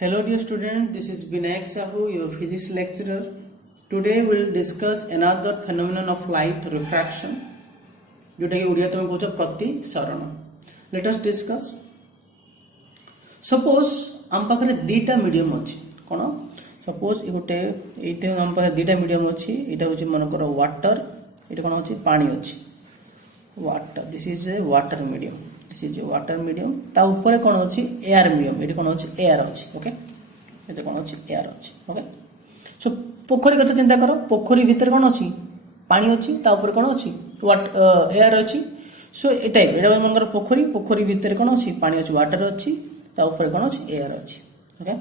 Hello dear student, this is Binayak Sahu, your physics lecturer. Today we will discuss another phenomenon of light refraction. जोटा कि ओडिया तुम कहो प्रतिसरण. Let us discuss. Suppose आम पाखरे दीटा medium अच्छी कौन सपोज गोटे ये आम पाखे दीटा मीडियम अच्छी यहाँ हूँ मनकर वाटर ये कौन अच्छी पानी अच्छी water this is a water medium this is a water medium ता ऊपर कौन अच्छी एयर मीडियम ये कौन अच्छी एयर अच्छी ओके ये कौन अच्छी एयर अच्छी ओके सो पोखरी कथा चिंता कर पोखरी भितर कौन अच्छी पानी अच्छी ता ऊपर कौन अच्छी एयर अच्छी सो ए टाइप ये मनकर पोखरी पोखरी भितर कौन अच्छी पानी अच्छी वाटर अच्छी ता ऊपर कौन अच्छी एयर अच्छी okay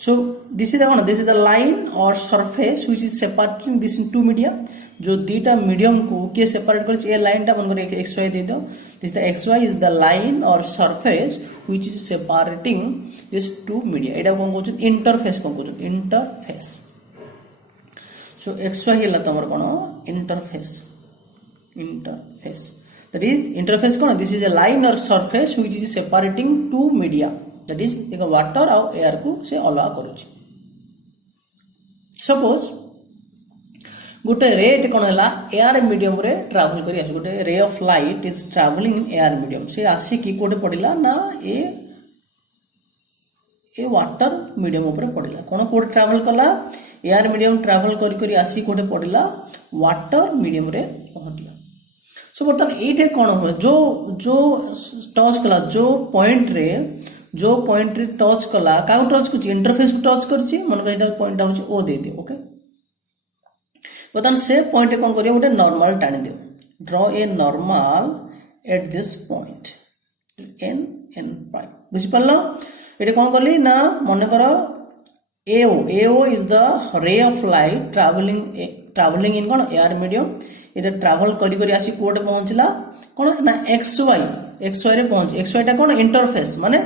so this is the line or surface which is separating this two media जो दीटा मीडियम को के सेपरेट कर ए लाइन टा मन कर xy दे दो this the xy is the line or surface which is separating this two media एटा कोन कहउछ इंटरफेस कोन कहउछ इंटरफेस so xy हिला तमर कोन इंटरफेस that is interface कोन this is a line or surface which is separating two media that is एक वाटर और एयर को से अलग करूची सपोज गोटे रे कौन है एयर मीडियम रे ट्रैवल करी आस गोटे रे of light is travelling in air medium से आसिकी कोटे पड़िला ना ए वाटर मीडियम ऊपर पड़िला कौन कोटे ट्रैवल कला एयर मीडियम ट्रैवल करी करी आसी कोटे पड़िला वाटर मीडियम रे पहुंचला सो बर्तमान ये कौन हुए जो जो टच कला जो पॉइंट रे टच कला क्या टच कर इंटरफेस को टच कर मन कर पॉइंट हूँ ओ दे दियो ओके बर्तमान से पॉइंट कौन करियो गोटे नॉर्मल टाणी दियो draw a normal at this point N prime बुझी पारल ये कौन कली ना मन कर AO is the ray of light travelling in कौन एयर मीडियम ये ट्रैवल करी आसी कोटे पहुंचला कौन ना एक्स वाई रे पहुंच एक्स वाई टा कौन इंटरफेस माने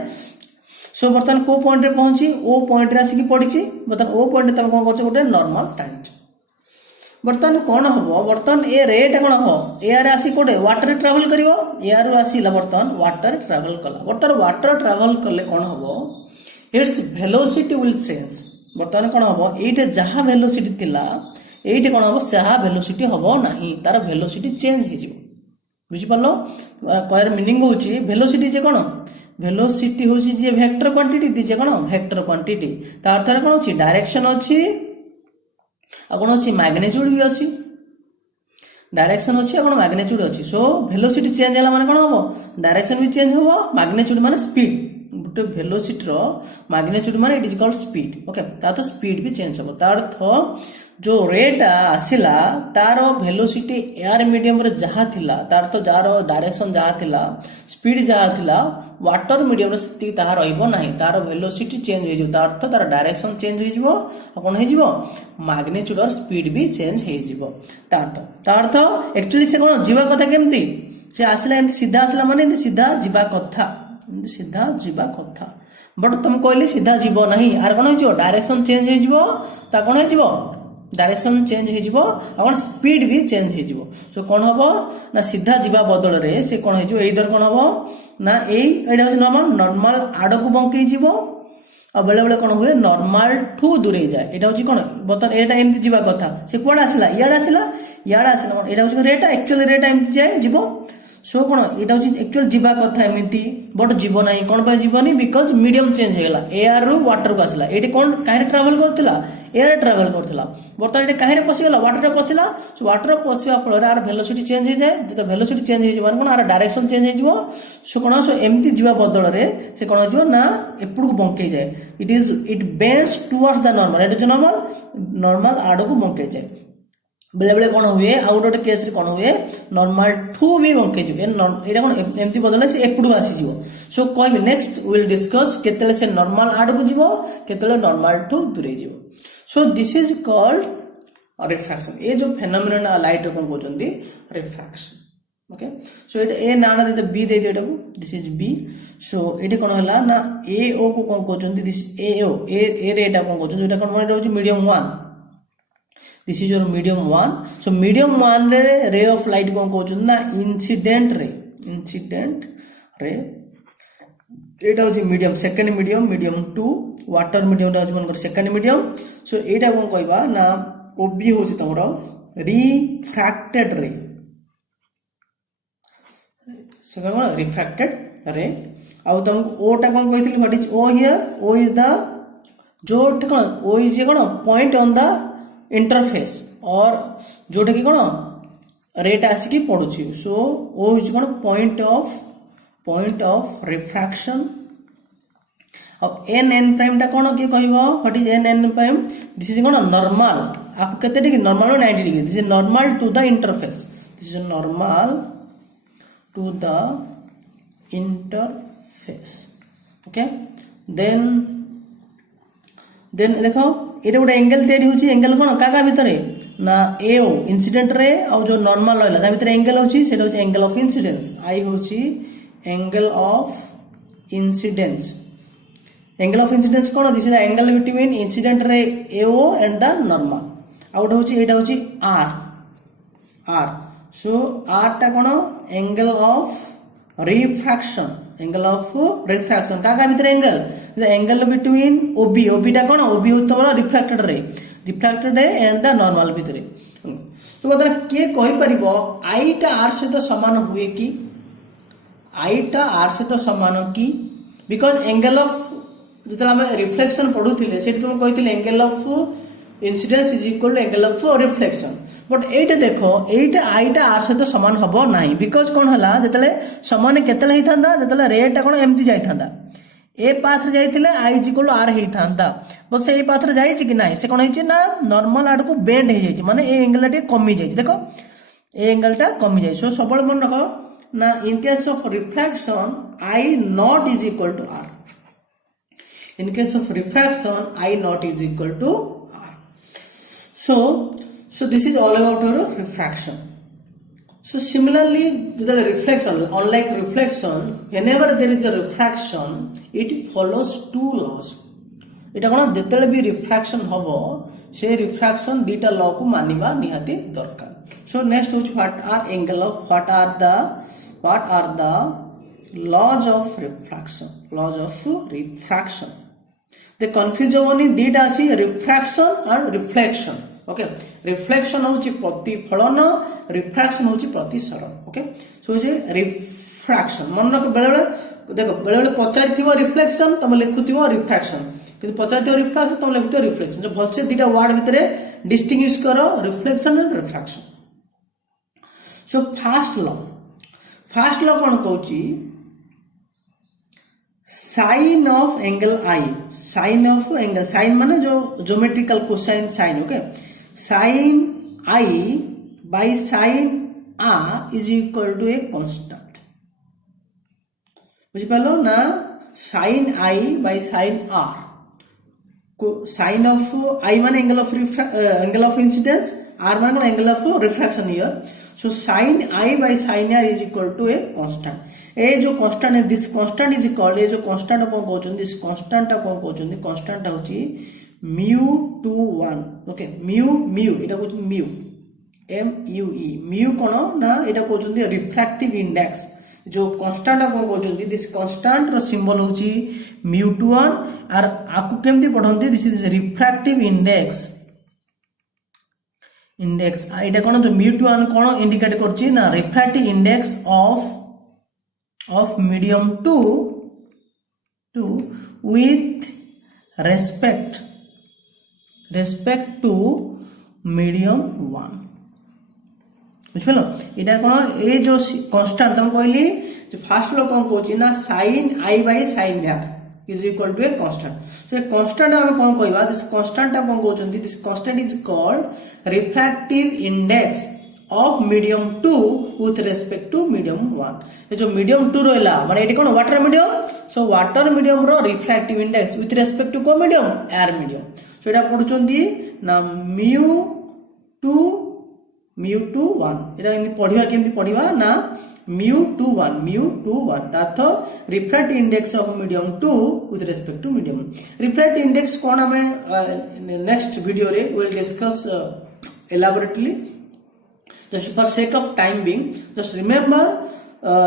सो बर्तमान को पॉइंट रे पहुंची ओ पॉइंट रे आसिकी पड़ीची बर्तमान ओ पॉइंट तमे कोन करछ गोटे नॉर्मल टाइट बर्तमान कोन हबो बर्तमान ए रेट कोन हो एयर आसी कोटे वाटर रे ट्रैवल करिवो एयर रो आसीला बर्तमान वाटर ट्रैवल कला बर्तमान वाटर ट्रैवल करले कोन हबो इट्स वेलोसिटी विल चेंज बर्तमान कोन हबो एटे जहा वेलोसिटी थिला एटे कोन हबो सहा वेलोसिटी हबो नाही तार वेलोसिटी चेंज हे जिवो बुझी पारलो कहर मीनिंग होची वेलोसिटी जे कोन वेलोसिटी होची जे वेक्टर क्वांटिटी जे कोन वेक्टर क्वांटिटी तार अर्थ कोन होची डायरेक्शन होची आ कोन होची मैग्नीट्यूड भी होची डायरेक्शन होची आ कोन मैग्नीट्यूड होची सो वेलोसिटी चेंज होला माने कोन होबो डायरेक्शन भी चेंज होबो मैग्नीट्यूड माने स्पीड गोटे वेलोसिटी रो मैग्नीट्यूड माने it is called speed okay ता तो स्पीड भी चेंज होबो तार अर्थ जो रेट आसिला तार वेलोसिटी एयर मीडियम रे जहा थिला तार तो जार डायरेक्शन जहा थिला स्पीड जहा थिला वाटर मीडियम रे स्थिति ताहा रहइबो नाही तार वेलोसिटी चेंज हो जिवो तार अर्थ तार डायरेक्शन चेंज हो जिवो आ कोन हो जिवो मैग्नीट्यूड और स्पीड भी चेंज हो जिवो तार अर्थ एक्चुअली से कोन जीवा कथा केमती से आसिला एमती सीधा आसिला माने एमती सीधा जीवा कथा बट तुम कहली सीधा जीवो नाही आर कोन हो जिवो डायरेक्शन चेंज हो जिवो ता कोन हो जिवो डायरेक्शन चेंज हो जिवो आ स्पीड भी चेंज हो जिवो सो कोन हबो ना सीधा जीवा बदल रे से कोन हो जिवो एइदर कोन हबो ना एडा हो नॉर्मल आड़ को बंकई जीवो आ बेले बेले कोन हुए नॉर्मल ठू दूरे जाए एटा हो कोन बतन एटा एमती जीवा कथा से कोड आसिला याड आसिला एटा हो रेटा एक्चुअली रेटा एमती जाए जीवो सो कोन एटा हो एक्चुअल जीवा कथा एमती बट जीवो नाही कोन पे जीवनी बिकॉज मीडियम चेंज हो गेला एयर रो वाटर को आसिला एटी कोन काहे ट्रैवल करथिला एयर ट्रैवल करथिला बर्तमान एटी काहे रे पसिगला वाटर रे पसिला सो वाटर रे पसिवा फल आर वेलोसिटी चेंज हो जाए जत वेलोसिटी चेंज हो जिवो कोन आर डायरेक्शन चेंज हो जिवो सो कोन सो एमती जीवा बदल रे से कोन हो ना एपडू को बंकई जाए it bends towards the normal एटा जो नॉर्मल आड़ को बंकई जाए बेले बेले कौन हुए आउ गोटे केस रे कौन हुए नॉर्मल ठू भी बंकई जिवो एटा कोन एमती बदल से एपडू आसी जिवो सो कहबी नेक्स्ट विल डिस्कस केतेले से नॉर्मल आड़ को जिवो केतेले नॉर्मल ठू दूरे जिवो so this is called refraction ये जो फेनोमेनन लाइट कोन कहउचंती रिफ्रैक्शन ओके सो एटा ए नाना दे बी दे देटा को दिस इज बी सो एटी कोन हला ना ए ओ को कोन कहउचंती दिस ए ओ ए रे एटा कोन कहउचंती एटा कोन माने होची medium 1 this is your medium 1 so medium 1 रे ऑफ लाइट कोन कहउचंती ना इंसिडेंट रे एटा होची medium second medium medium 2 water medium टा होची मनकर सेकंड मीडियम सो एटा कोन कहबा ना ओबी होची तमरो रिफ्रैक्टेड रे से कोन रिफ्रैक्टेड रे आउ तुम ओ टा कोन कहितली what is O here O is the जो कोन ओ इज कोन पॉइंट ऑन द इंटरफेस और जोटा कि कोन रेट आसिकी पडुची सो ओ इज कोन पॉइंट ऑफ रिफ्रैक्शन अब एन प्राइम टा कोन के कहबो what is N prime this is कोन नॉर्मल आप केते degree normal 90 degree this is normal to the interface this is normal to the interface okay then देखो ये गोटे एंगल तैयारी होची एंगल कोन काका भितरे ना एओ इंसिडेंट रे और जो नॉर्मल रहला ता भितरे एंगल होची सेटा होची एंगल ऑफ इंसिडेंस आई होची angle of incidence cone this is the angle between incident ray AO and the normal out होची एटा होची आर सो आर टा कोन एंगल ऑफ रिफ्रैक्शन काका भितर एंगल बिटवीन ओबी टा कोन ओबी होतबो refracted ray and the normal भितर so बता के कहि परिबो आई टा आर सहित समान हुए कि आई टा आर सहित समान कि बिकॉज एंगल ऑफ जतला हम रिफ्लेक्शन पढुथिले सेठी तुम कहिथिले angle of incidence is equal to angle of reflection but एटा देखो एटा आईटा आर सहित समान हबो नाही बिकॉज कोन हला जतले समान केतले हिथांदा जतले रेट कोन एमती जाइथांदा ए पाथ रे जाइथिले I is equal to R हिथांदा बट से ए पाथ रे जाइछि कि नाही से कोन हिछि ना नॉर्मल आड को बेंड हे जाइछि माने ए एंगल टे कमी जाइछि देखो ए एंगल टा कमी जाइछि सो सबल मन रखो ना in case of refraction I not is equal to R in case of refraction I naught is equal to r so this is all about your refraction so similarly the reflection unlike reflection whenever there is a refraction it follows two laws eta kono detele bi refraction hobo se refraction dita law ku maniba nihati darkar so next which what are the laws of refraction the confusion dita achi refraction and reflection okay reflection hochi प्रतिफलन refraction होची प्रतिसरण okay so जे refraction मन रख बेले बेले देखो बेले बेले पचारिथिबो reflection तम लिखुथिबो refraction किंतु पचारिथिबो refraction तम लिखुथिबो reflection जो भलसे दीटा वर्ड भितरे डिस्टिंग्विश करो reflection and refraction so first law कोन कहूची sine of angle I sine माने जो geometrical cosine sine okay sine I by sine R is equal to a constant बुझि पालो ना sine I by sine R को sine of I माने angle of incidence R माने angle of refraction here so sine I by sine R is equal to a constant ए जो constant है this constant is called a जो constant को कहउछन this constant को कहउछन constant होची μ21 okay mu एटा कहउछ mu mu कोन ना एटा कहउछन refractive index जो constant को कहउछन this constant row symbol होची μ21 और आकु केमती पढंती दिस इज रिफ्रैक्टिव इंडेक्स एटा कोन जो μ21 कोन इंडिकेट करची ना refractive index of medium 2 with respect to medium 1 बुझलो एटा कोन ए जो कांस्टेंट तुम कहली जो फर्स्ट लो कोन कहची ना sin i by sin r is equal to a constant so a constant हम कोन कहबा दिस कांस्टेंट कोन कहउछन this constant is called refractive index of medium 2 with respect to medium 1 ये जो medium 2 रहला माने एटी कोन water medium so water medium रो refractive index with respect to को मीडियम एयर मीडियम सो एटा पढुचंदी ना μ21 एटा इनि पढिबा केमति पढिबा ना μ21 that refractive index of medium 2 with respect to medium refractive index कोन हमें नेक्स्ट वीडियो रे will discuss elaborately just for sake of time being just remember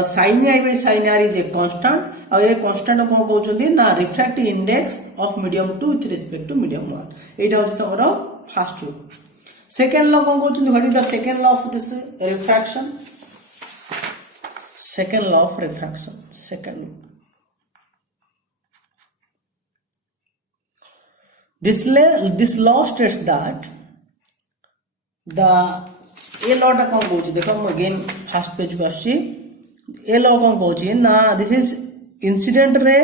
sin I by sin R is a constant और ये constant को कहउछंती ना refractive index of medium 2 with respect to medium 1 एटा होछ तमरो फर्स्ट लॉ सेकंड लॉ को कहउछंती what is the second law of this refraction second law of refraction this law states that the a law टा कौन कहउछि देखो हम again first page को आछि a law कौन कहउछि ना this is incident ray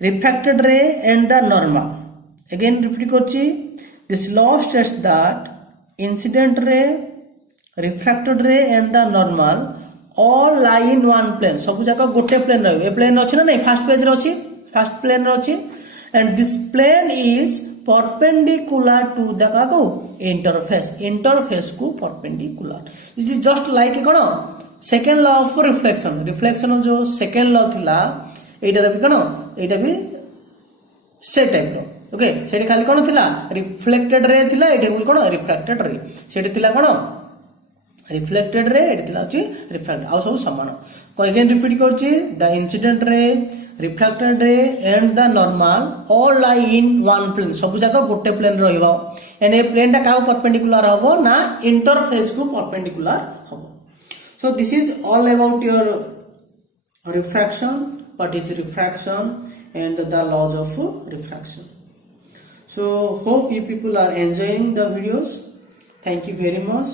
refracted ray and the normal again repeat करछि this law states that incident ray refracted ray and the normal all lie in one plane सब जगह गोटे plane रहबे ए plane अछि ना नहीं फर्स्ट पेज रे अछि फर्स्ट प्लेन रे अछि and this plane is perpendicular to the Kako interface को perpendicular this is just like cone second law of reflection जो second law थिला एटा भी कोन एटा भी से टाइप रो ओके सेठी खाली कोन थिला रिफ्लेक्टेड रे थिला एठी कोन रिफ्रैक्टेड रे सेठी थिला कोन रिफ्लेक्टेड रे एटी थिला अछि रिफ्रैक्ट आ सब समान को अगेन रिपीट करछि the incident ray refracted ray and the normal all lie in one plane सब जगह गोटे प्लेन रहइबो एंड ए प्लेन टा का परपेंडिकुलर हबो ना इंटरफेस को परपेंडिकुलर हबो so this is all about your refraction what is refraction and the laws of refraction so hope you people are enjoying the videos thank you very much